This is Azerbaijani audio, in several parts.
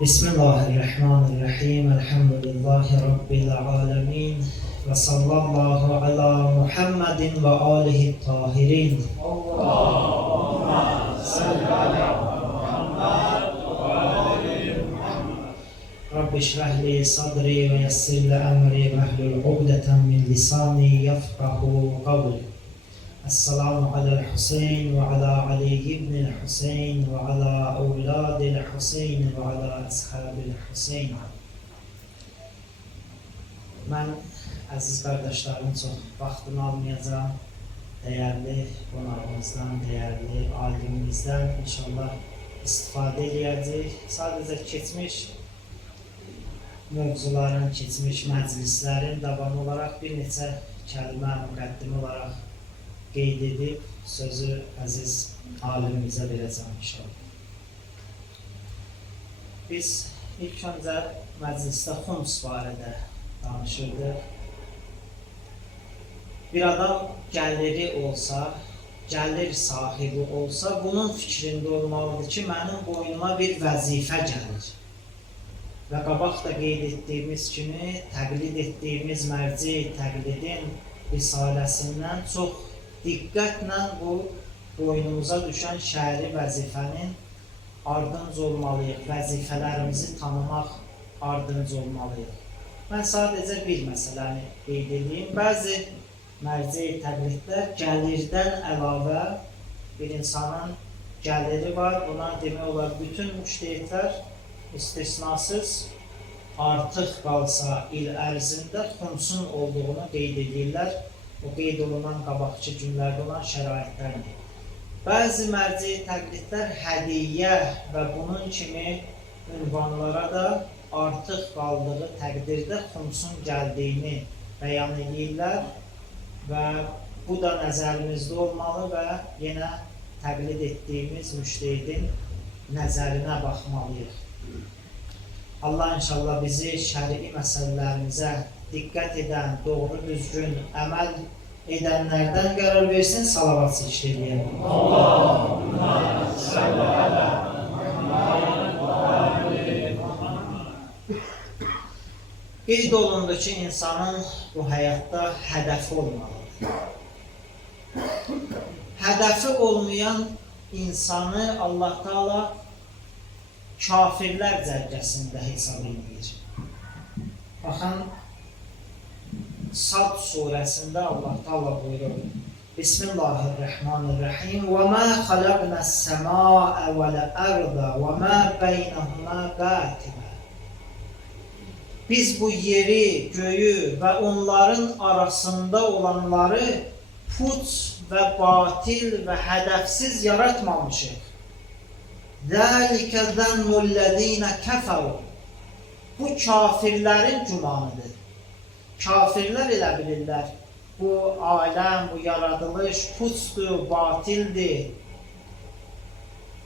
Bismillahirrahmanirrahim. Elhamdülillahi Rabbil alemin. Ve sallallahu ala Muhammedin ve alihi tahirin. Allahümme salli ala Muhammed ve ali Muhammed. Rabbi şrahli sadri ve yessirli emri vehlul ugdeten min lisani yefkahu kavli. Esselamu alel Hüseyin ve ala Ali ibn Hüseyin ve ala evladil Hüseyin ve ala ashabil Hüseyin. Mən əziz qardaşlarım çox vaxtını almayacağım. Dəyərli qonağımızdan, dəyərli alimimizdən inşallah istifadə edəcəyik. Sadəcə keçmiş mövzuların, keçmiş məclislərin davamı olaraq bir neçə kəlmə müqəddimə olaraq qeyd edib sözü əziz alimimizə verəcəm inşallah. Biz ilk öncə məclisdə xums barədə danışırdıq. Bir adam gəliri olsa, gəlir sahibi olsa, bunun fikrində olmalıdır ki, mənim boynuma bir vəzifə gəlir. Və qabaq da qeyd etdiyimiz kimi, təqlid etdiyimiz mərci təqlidin risaləsindən çox diqqətlə bu boynumuza düşən şəri vəzifənin ardınc olmalıyıq, vəzifələrimizi tanımaq ardınc olmalıyıq. Mən sadəcə bir məsələni qeyd edeyim. Bəzi mərci təqlidlər gəlirdən əlavə bir insanın gəliri var. Buna demək olar bütün müştəhidlər istisnasız artıq qalsa il ərzində xumsun olduğunu qeyd edirlər. O qeyd olunan qabaqçı günlərdə olan şəraitlərdir. Bəzi mərci təqlidlər hədiyyə və bunun kimi ünvanlara da artıq qaldığı təqdirdə xumsun gəldiyini bəyan edirlər və bu da nəzərimizdə olmalı və yenə təqlid etdiyimiz müştəhidin nəzərinə baxmalıyıq. Allah inşallah bizi şəri məsələlərimizə diqqət edən, doğru düzgün əməl edənlərdən qərar versin, salavat seçiliyəm. Allahümme salli ala Muhammed ve ali Muhammed. Qeyd olundu ki, insanın bu həyatda hədəfi olmalıdır. Hədəfi olmayan insanı Allah Teala kafirlər cərgəsində hesab edir. Baxın, Sad surəsində Allah Teala buyurur. Bismillahirrahmanirrahim. Və mə xalaqnəs səmaə vəl-ərdə və mə beynəhumə bətibə. Biz bu yeri, göyü və onların arasında olanları puç və batil və hədəfsiz yaratmamışıq. Zəlikə zənnüllezîne kəfəru. Bu kafirlərin gümanıdır. Kafirlər elə bilirlər, bu aləm, bu yaradılış puçdur, batildir.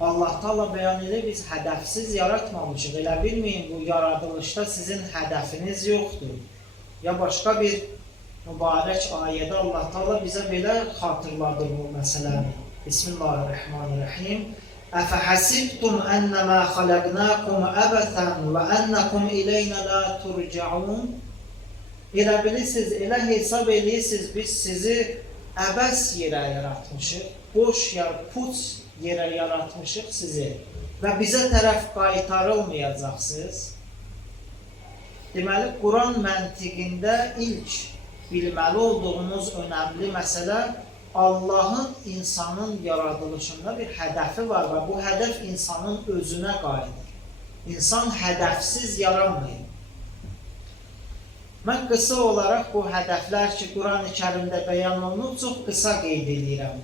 Allah Teala bəyan edir, biz hədəfsiz yaratmamışıq. Elə bilməyin, bu yaradılışda sizin hədəfiniz yoxdur. Ya başqa bir mübarək ayədə Allah Teala bizə belə xatırladır bu məsələni. Bismillahirrahmanirrahim. Əfəhəsibtum ənəmə xaləqnəkum əbətən və ənəkum iləynə lə turca'un. Elə bilirsiniz, elə hesab edirsiniz, biz sizi əbəs yerə yaratmışıq, boş puç yerə yaratmışıq sizi və bizə tərəf qaytarılmayacaqsınız. Deməli, Quran məntiqində ilk bilməli olduğumuz önəmli məsələ Allahın insanın yaradılışında bir hədəfi var və bu hədəf insanın özünə qayıdır. İnsan hədəfsiz yaranmayır. Mən qısa olaraq bu hədəflər ki, Quran-ı Kərimdə bəyan olunub, çox qısa qeyd edirəm.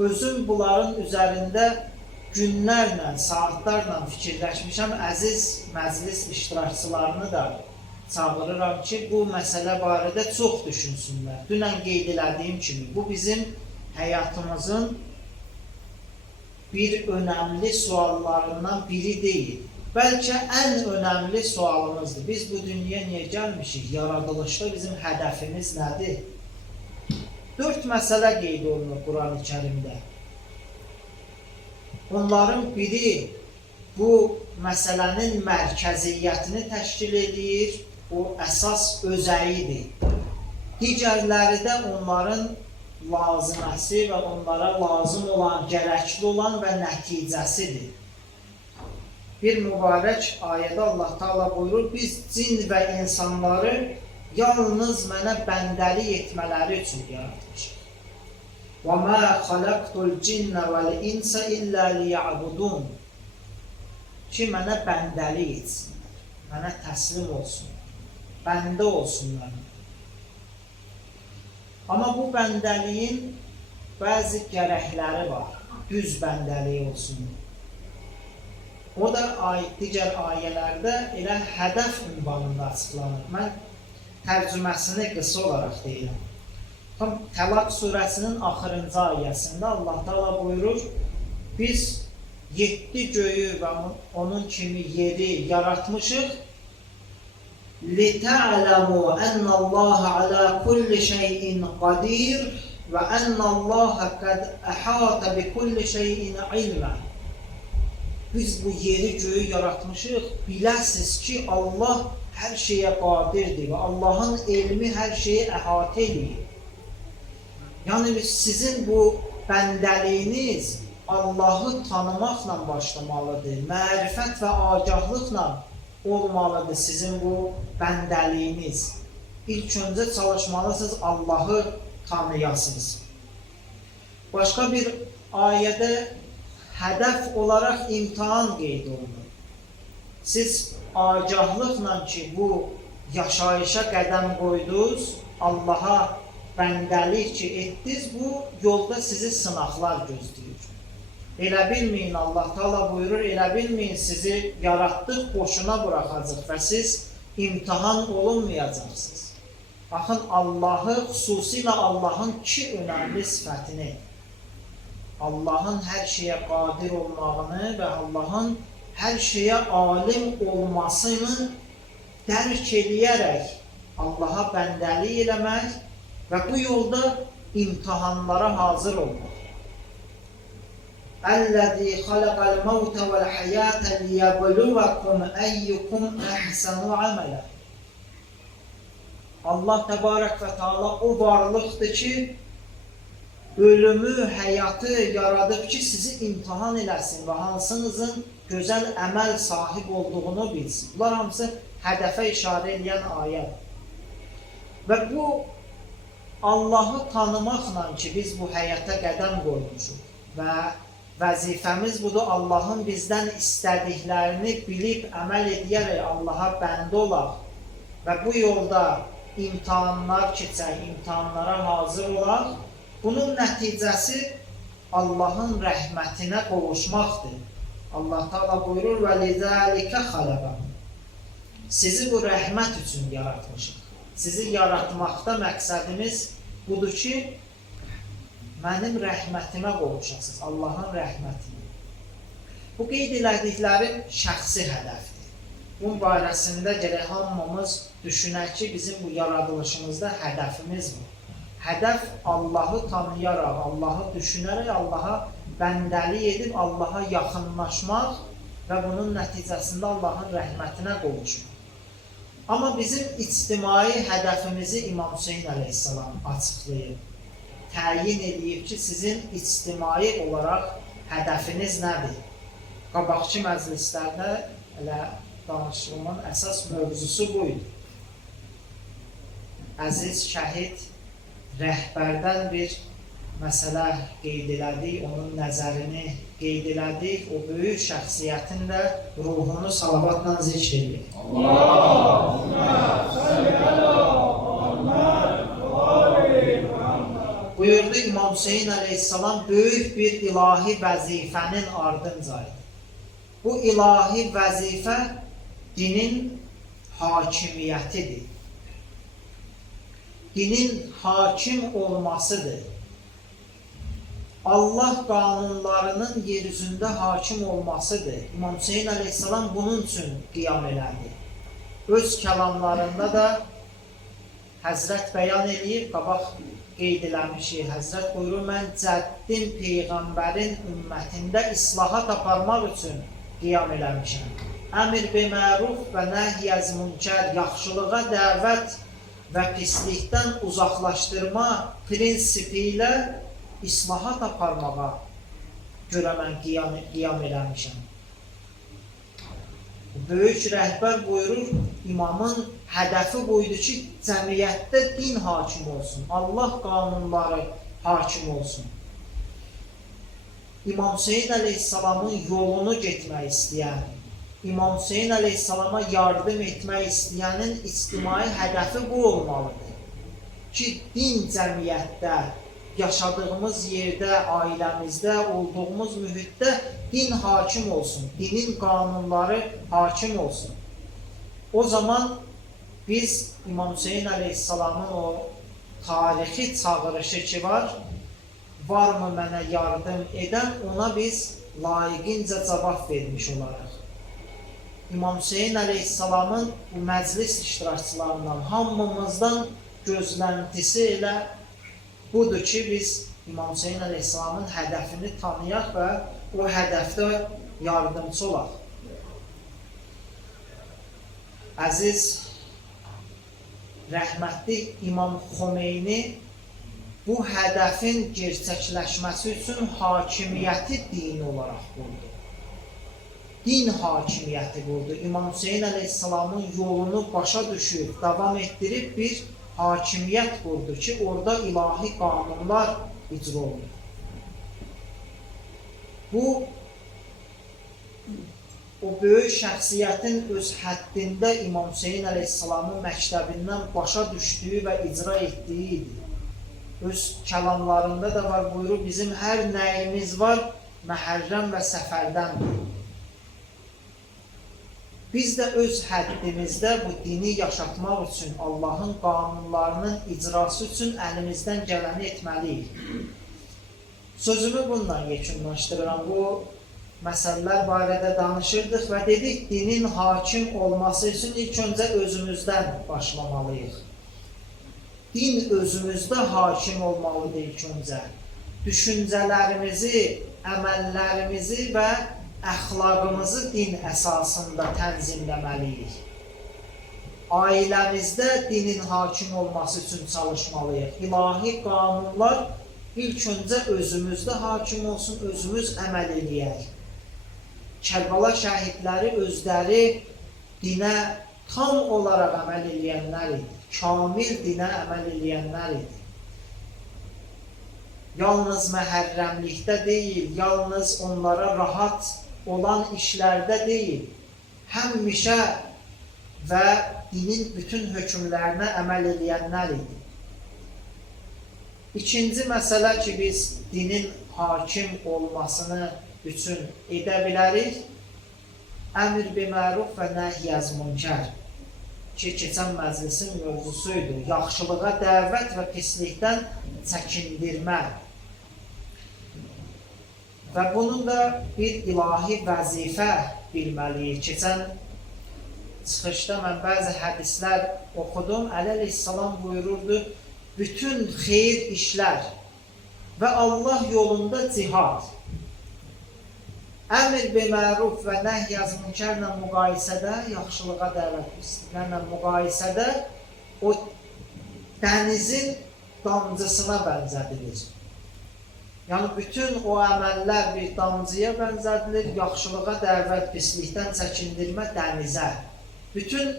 Özüm bunların üzərində günlərlə, saatlarla fikirləşmişəm, əziz məclis iştirakçılarını da çağırıram ki, bu məsələ barədə çox düşünsünlər. Dünən qeyd elədiyim kimi, bu bizim həyatımızın bir önəmli suallarından biri deyil. Bəlkə ən önəmli sualımızdır. Biz bu dünyaya niyə gəlmişik? Yaradılışda bizim hədəfimiz nədir? 4 məsələ qeyd olunur Quran-ı Kərimdə. Onların biri bu məsələnin mərkəziyyətini təşkil edir, o əsas özəyidir. Digərləri də onların laziməsi və onlara lazım olan, gərəkli olan və nəticəsidir. Bir mübarək ayədə Allah Teala buyurur, biz cin və insanları yalnız mənə bəndəlik etmələri üçün yaratmışıq. وَمَا خَلَقْتُ الْجِنَّ وَالْإِنْسَ إِلَّا لِيَعْبُدُونَ Ki, mənə bəndəlik etsinlər, mənə təslim olsunlar, bəndə olsunlar. Amma bu bəndəliyin bəzi gərəkləri var, düz bəndəlik olsun. O da digər ayələrdə elə hədəf ünvanında açıqlanır. Mən tərcüməsini qısa olaraq deyirəm. Təlaq surəsinin axırıncı ayəsində Allah Teala buyurur, biz 7 göyü və onun kimi yeri yaratmışıq. لِتَعْلَمُوا أَنَّ اللّٰهَ عَلَى كُلِّ شَيْءٍ قَدِيرٌ وَأَنَّ اللّٰهَ قَدْ أَحَاطَ بِكُلِّ شَيْءٍ عِلْمًا Biz bu yeri göyü yaratmışıq, biləsiz ki, Allah hər şeyə qadirdir və Allahın elmi hər şeyi əhatə edir. Yəni, sizin bu bəndəliyiniz Allahı tanımaqla başlamalıdır, mərifət və agahlıqla olmalıdır sizin bu bəndəliyiniz. İlk öncə çalışmalısınız, Allahı tanıyasınız. Başqa bir ayədə hədəf olaraq imtihan qeyd olunur. Siz agahlıqla ki, bu yaşayışa qədəm qoydunuz, Allaha bəndəlik ki etdiniz, bu yolda sizi sınaqlar gözləyir. Elə bilməyin, Allah Teala buyurur, elə bilməyin sizi yaratdıq, boşuna buraxacaq və siz imtihan olunmayacaqsınız. Baxın, Allahı, xüsusilə Allahın iki önəmli sifətini, Allahın hər şeyə qadir olmağını və Allahın hər şeyə alim olmasını dərk eləyərək Allaha bəndəlik eləmək və bu yolda imtihanlara hazır olmaq. اَلَّذ۪ي خَلَقَ الْمَوْتَ وَالْحَيَاةَ لِيَبْلُوَكُمْ اَيُّكُمْ اَحْسَنُ عَمَلًا Allah Təbarək və Teala o varlıqdır ki, ölümü, həyatı yaradıb ki, sizi imtihan eləsin və hansınızın gözəl əməl sahib olduğunu bilsin. Bunlar hamısı hədəfə işarə edən ayət. Və bu Allahı tanımaqla ki, biz bu həyata qədəm qoymuşuq və vəzifəmiz budur, Allahın bizdən istədiklərini bilib, əməl edərək Allaha bəndə olaq və bu yolda imtihanlar keçək, imtihanlara hazır olaq. Bunun nəticəsi Allahın rəhmətinə qovuşmaqdır. Allah Teala buyurur, وَلِذَٰلِكَ خَلَقَكُمْ Sizi bu rəhmət üçün yaratmışıq. Sizi yaratmaqda məqsədimiz budur ki, mənim rəhmətimə qovuşasınız, Allahın rəhmətinə. Bu qeyd elədiklərim şəxsi hədəfdir. Bunun barəsində gərək hamımız düşünək ki, bizim bu yaradılışımızda hədəfimiz var. Hədəf Allahı tanıyaraq, Allahı düşünərək, Allaha bəndəlik edib, Allaha yaxınlaşmaq və bunun nəticəsində Allahın rəhmətinə qovuşmaq. Amma bizim ictimai hədəfimizi İmam Hüseyin əleyhissalam açıqlayıb, təyin edib ki, sizin ictimai olaraq hədəfiniz nədir? Qabaqçı məclislərdə elə danışığımın əsas mövzusu buydu. Əziz şəhid rəhbərdən bir məsələ qeyd elədik, onun nəzərini qeyd elədik, o böyük şəxsiyyətin də ruhunu salavatla zikr edirik. Buyurdu İmam Hüseyin əleyhissalam, böyük bir ilahi vəzifənin ardınca. Bu ilahi vəzifə dinin hakimiyyətidir. Dinin hakim olmasıdır. Allah qanunlarının yer üzündə hakim olmasıdır. İmam Hüseyin əleyhissalam bunun üçün qiyam elədi. Öz kəlamlarında da Həzrət bəyan edib, qabaq qeyd eləmişik, Həzrət buyurur, mən cəddim Peyğəmbərin ümmətində islahat aparmaq üçün qiyam eləmişəm. Əmr biməruf və nəhy-əz münkər, yaxşılığa dəvət və pislikdən uzaqlaşdırma prinsipi ilə islahat aparmağa görə mən qiyam eləmişəm. Böyük rəhbər buyurur, imamın hədəfi buydu ki, cəmiyyətdə din hakim olsun, Allah qanunları hakim olsun. İmam Hüseyin əleyhissalamın yolunu getmək istəyən, İmam Hüseyin əleyhissalama yardım etmək istəyənin ictimai hədəfi bu olmalıdır. Ki, din cəmiyyətdə, yaşadığımız yerdə, ailəmizdə, olduğumuz mühitdə din hakim olsun, dinin qanunları hakim olsun. O zaman biz İmam Hüseyin əleyhissalamın o tarixi çağırışı ki varmı mənə yardım edən, ona biz layiqincə cavab vermiş olaraq. İmam Hüseyin əleyhissalamın bu məclis iştirakçılarından, hamımızdan gözləntisi elə budur ki, biz İmam Hüseyin əleyhissalamın hədəfini tanıyaq və o hədəfdə yardımcı olaq. Əziz, rəhmətli İmam Xomeyni bu hədəfin gerçəkləşməsi üçün hakimiyyəti dini olaraq qurdu. Din hakimiyyəti qurdu. İmam Hüseyin əleyhissalamın yolunu başa düşüb, davam etdirib bir hakimiyyət qurdu ki, orada ilahi qanunlar icra olunur. Bu, o böyük şəxsiyyətin öz həddində İmam Hüseyin əleyhissalamın məktəbindən başa düşdüyü və icra etdiyi idi. Öz kəlamlarında da var, buyurur, bizim hər nəyimiz var, məhərrəm və səfərdəndir. Biz də öz həddimizdə bu dini yaşatmaq üçün, Allahın qanunlarının icrası üçün əlimizdən gələni etməliyik. Sözümü bundan yekunlaşdırıram. Bu məsələlər barədə danışırdıq və dedik, dinin hakim olması üçün ilk öncə özümüzdən başlamalıyıq. Din özümüzdə hakim olmalıdır ilk öncə. Düşüncələrimizi, əməllərimizi və əxlaqımızı din əsasında tənzimləməliyik. Ailəmizdə dinin hakim olması üçün çalışmalıyıq. İlahi qanunlar ilk öncə özümüzdə hakim olsun, özümüz əməl edək. Kərbala şəhidləri özləri dinə tam olaraq əməl edənlər idi. Kamil dinə əməl edənlər idi. Yalnız məhərrəmlikdə deyil, yalnız onlara rahat olan işlərdə deyil, həmişə və dinin bütün hökmlərinə əməl edənlər idi. İkinci məsələ ki, biz dinin hakim olmasını üçün edə bilərik, əmr biməruf və nəhy-əz münkər ki, keçən məclisin mövzusuydu. Yaxşılığa dəvət və pislikdən çəkindirmə. Və bunun da bir ilahi vəzifə bilməliyik. Keçən çıxışda mən bəzi hədislər oxudum. Əli əleyhissalam buyururdu, bütün xeyir işlər və Allah yolunda cihad, əmr biməruf və nəhy-əz münkərlə müqayisədə, yaxşılığa dəvətlərlə müqayisədə o dənizin damcısına bənzədilir. Yəni, bütün o əməllər bir damcıya bənzədilir, yaxşılığa dəvət, pislikdən çəkindirmə dənizə. Bütün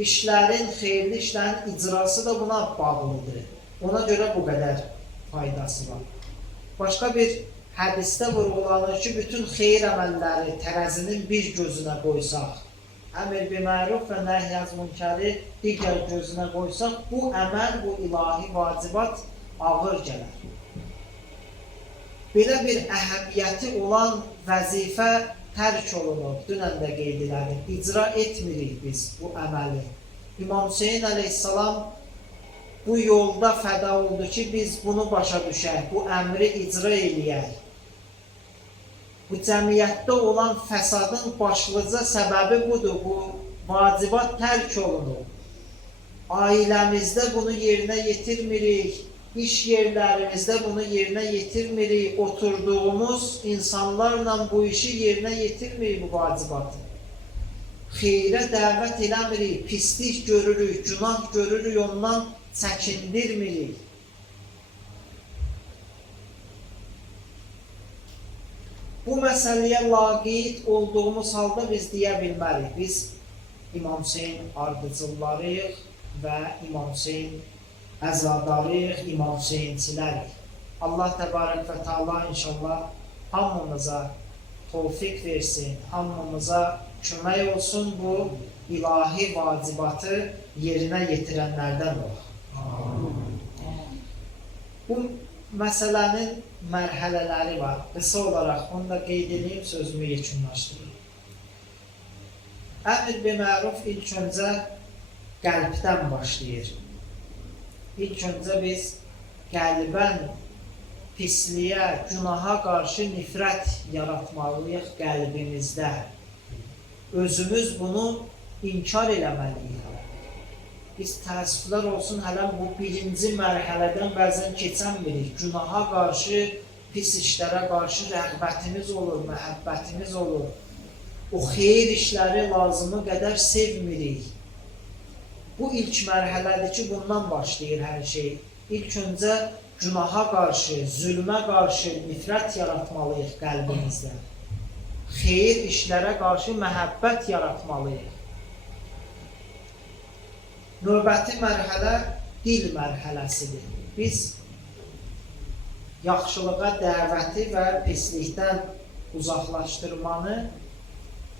işlərin, xeyirli işlərin icrası da buna bağlıdır. Ona görə bu qədər faydası var. Başqa bir hədisdə vurğulanır ki, bütün xeyir əməlləri tərəzinin bir gözünə qoysaq, əmr biməruf və nəhy-əz münkəri digər gözünə qoysaq, bu əməl, bu ilahi vacibat ağır gələr. Belə bir əhəmiyyəti olan vəzifə tərk olunur, dünən də qeyd elədik, icra etmirik biz bu əməli. İmam Hüseyin əleyhissalam bu yolda fəda oldu ki, biz bunu başa düşək, bu əmri icra eləyək. Bu cəmiyyətdə olan fəsadın başlıca səbəbi budur, bu vacibat tərk olunur. Ailəmizdə bunu yerinə yetirmirik, İş yerlerimizde bunu yerine yetirmirik. Oturduğumuz insanlarla bu işi yerine yetirmirik bu vacibatı. Xeyrə dəvət eləmirik, pislik görürük, günah görürük, ondan çəkindirmirik. Bu məsələyə laqeyd olduğumuz halda biz deyə bilmərik. Biz İmam Hüseyin ardıcıllarıyıq və İmam Hüseyin əzadarıyıq, İmam Hüseyinçilərik. Allah təbarək və Teala inşallah hamımıza tövfiq versin, hamımıza kömək olsun, bu ilahi vacibatı yerinə yetirənlərdən olaq. Bu məsələnin mərhələləri var. Qısa olaraq onu da qeyd edeyim, sözümü yekunlaşdırayım. Əmr bi məruf ilk öncə qəlbdən başlayır. İlk öncə biz qəlbən pisliyə, günaha qarşı nifrət yaratmalıyıq qəlbimizdə. Özümüz bunu inkar eləməliyik. Biz təəssüflər olsun, hələ bu birinci mərhələdən bəzən keçənmirik. Günaha qarşı, pis işlərə qarşı rəğbətimiz olur, məhəbbətimiz olur. O xeyir işləri lazımı qədər sevmirik. Bu ilk mərhələdir ki, bundan başlayır hər şey. İlk öncə günaha qarşı, zülmə qarşı nifrət yaratmalıyıq qəlbimizdə. Xeyir işlərə qarşı məhəbbət yaratmalıyıq. Növbəti mərhələ dil mərhələsidir. Biz yaxşılığa dəvəti və pislikdən uzaqlaşdırmanı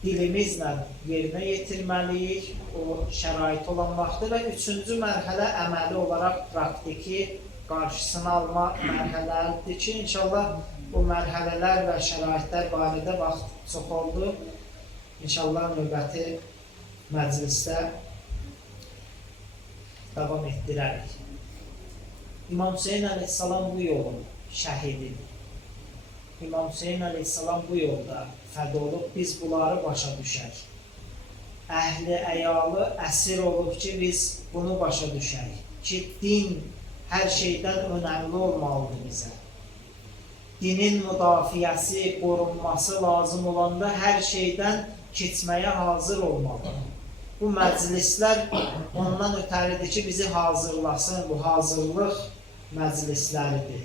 dilimizlə yerinə yetirməliyik, o şərait olan vaxtı və üçüncü mərhələ əməli olaraq praktiki qarşısını alma mərhələlidir ki, inşallah bu mərhələlər və şəraitlər barədə vaxt çox oldu. İnşallah növbəti məclisdə davam etdirərik. İmam Hüseyin əleyhissalam bu yolun şəhididir. İmam Hüseyin əleyhissalam bu yolda fəd olub, biz bunları başa düşək. Əhli əyalı əsir olub ki, biz bunu başa düşək. Ki, din hər şeydən önəmli olmalıdır bizə. Dinin müdafiəsi, qorunması lazım olanda hər şeydən keçməyə hazır olmalıdır. Bu məclislər ondan ötəridir ki, bizi hazırlasın, bu hazırlıq məclisləridir.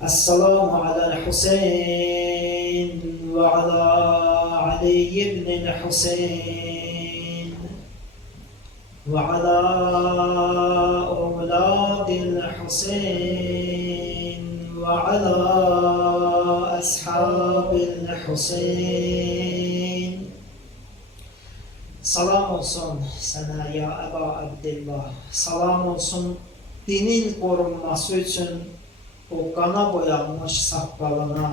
Esselamu aləl Hüseyin və alə Ali ibn Hüseyin və alə evladil Hüseyin və alə əshabil Hüseyin. Salam olsun sənə ya Əba Abdillah. Salam olsun dinin qorunması üçün o qana boyanmış saqqalına.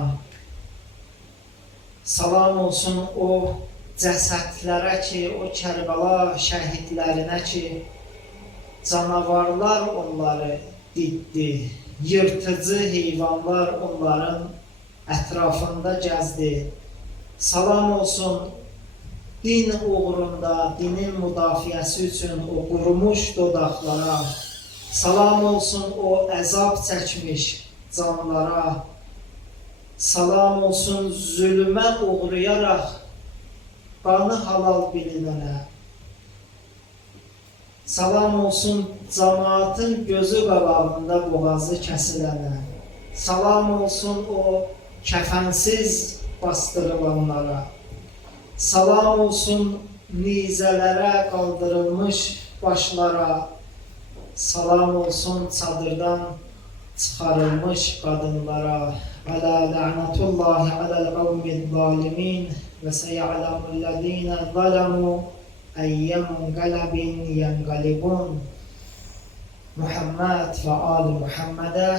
Salam olsun o cəsədlərə ki, o Kərbəla şəhidlərinə ki, canavarlar onları diddi, yırtıcı heyvanlar onların ətrafında gəzdi. Salam olsun din uğrunda, dinin müdafiəsi üçün o qurumuş dodaqlara. Salam olsun o əzab çəkmiş canlara. Salam olsun zülmə uğrayaraq qanı halal bilinənə. Salam olsun cəmaatın gözü qabağında boğazı kəsilənə. Salam olsun o kəfənsiz bastırılanlara. Salam olsun nizələrə qaldırılmış başlara. Salam olsun çadırdan çıxarılmış qadınlara. Alə lə'nətullahi aləl qavmid zalimin və səyələmullədinə zələmu əyyəm qələbin yənqalibun. Muhammed və Ali Muhammedə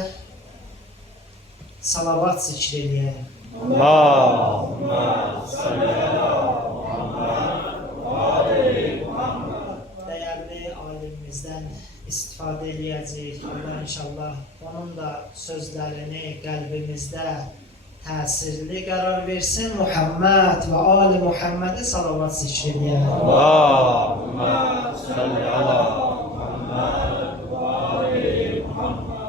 salavat zikr edəyək. Allahümme salli ala Muhammed və ali Muhammed. Dəyərli alimimizdən istifadə edəcəyik. Allah inşallah onun da sözlərini qəlbimizdə təsirli qərar versin. Muhammed və ali Muhammed'e salavat zikr edəyək. Allahümme salli ala Muhammed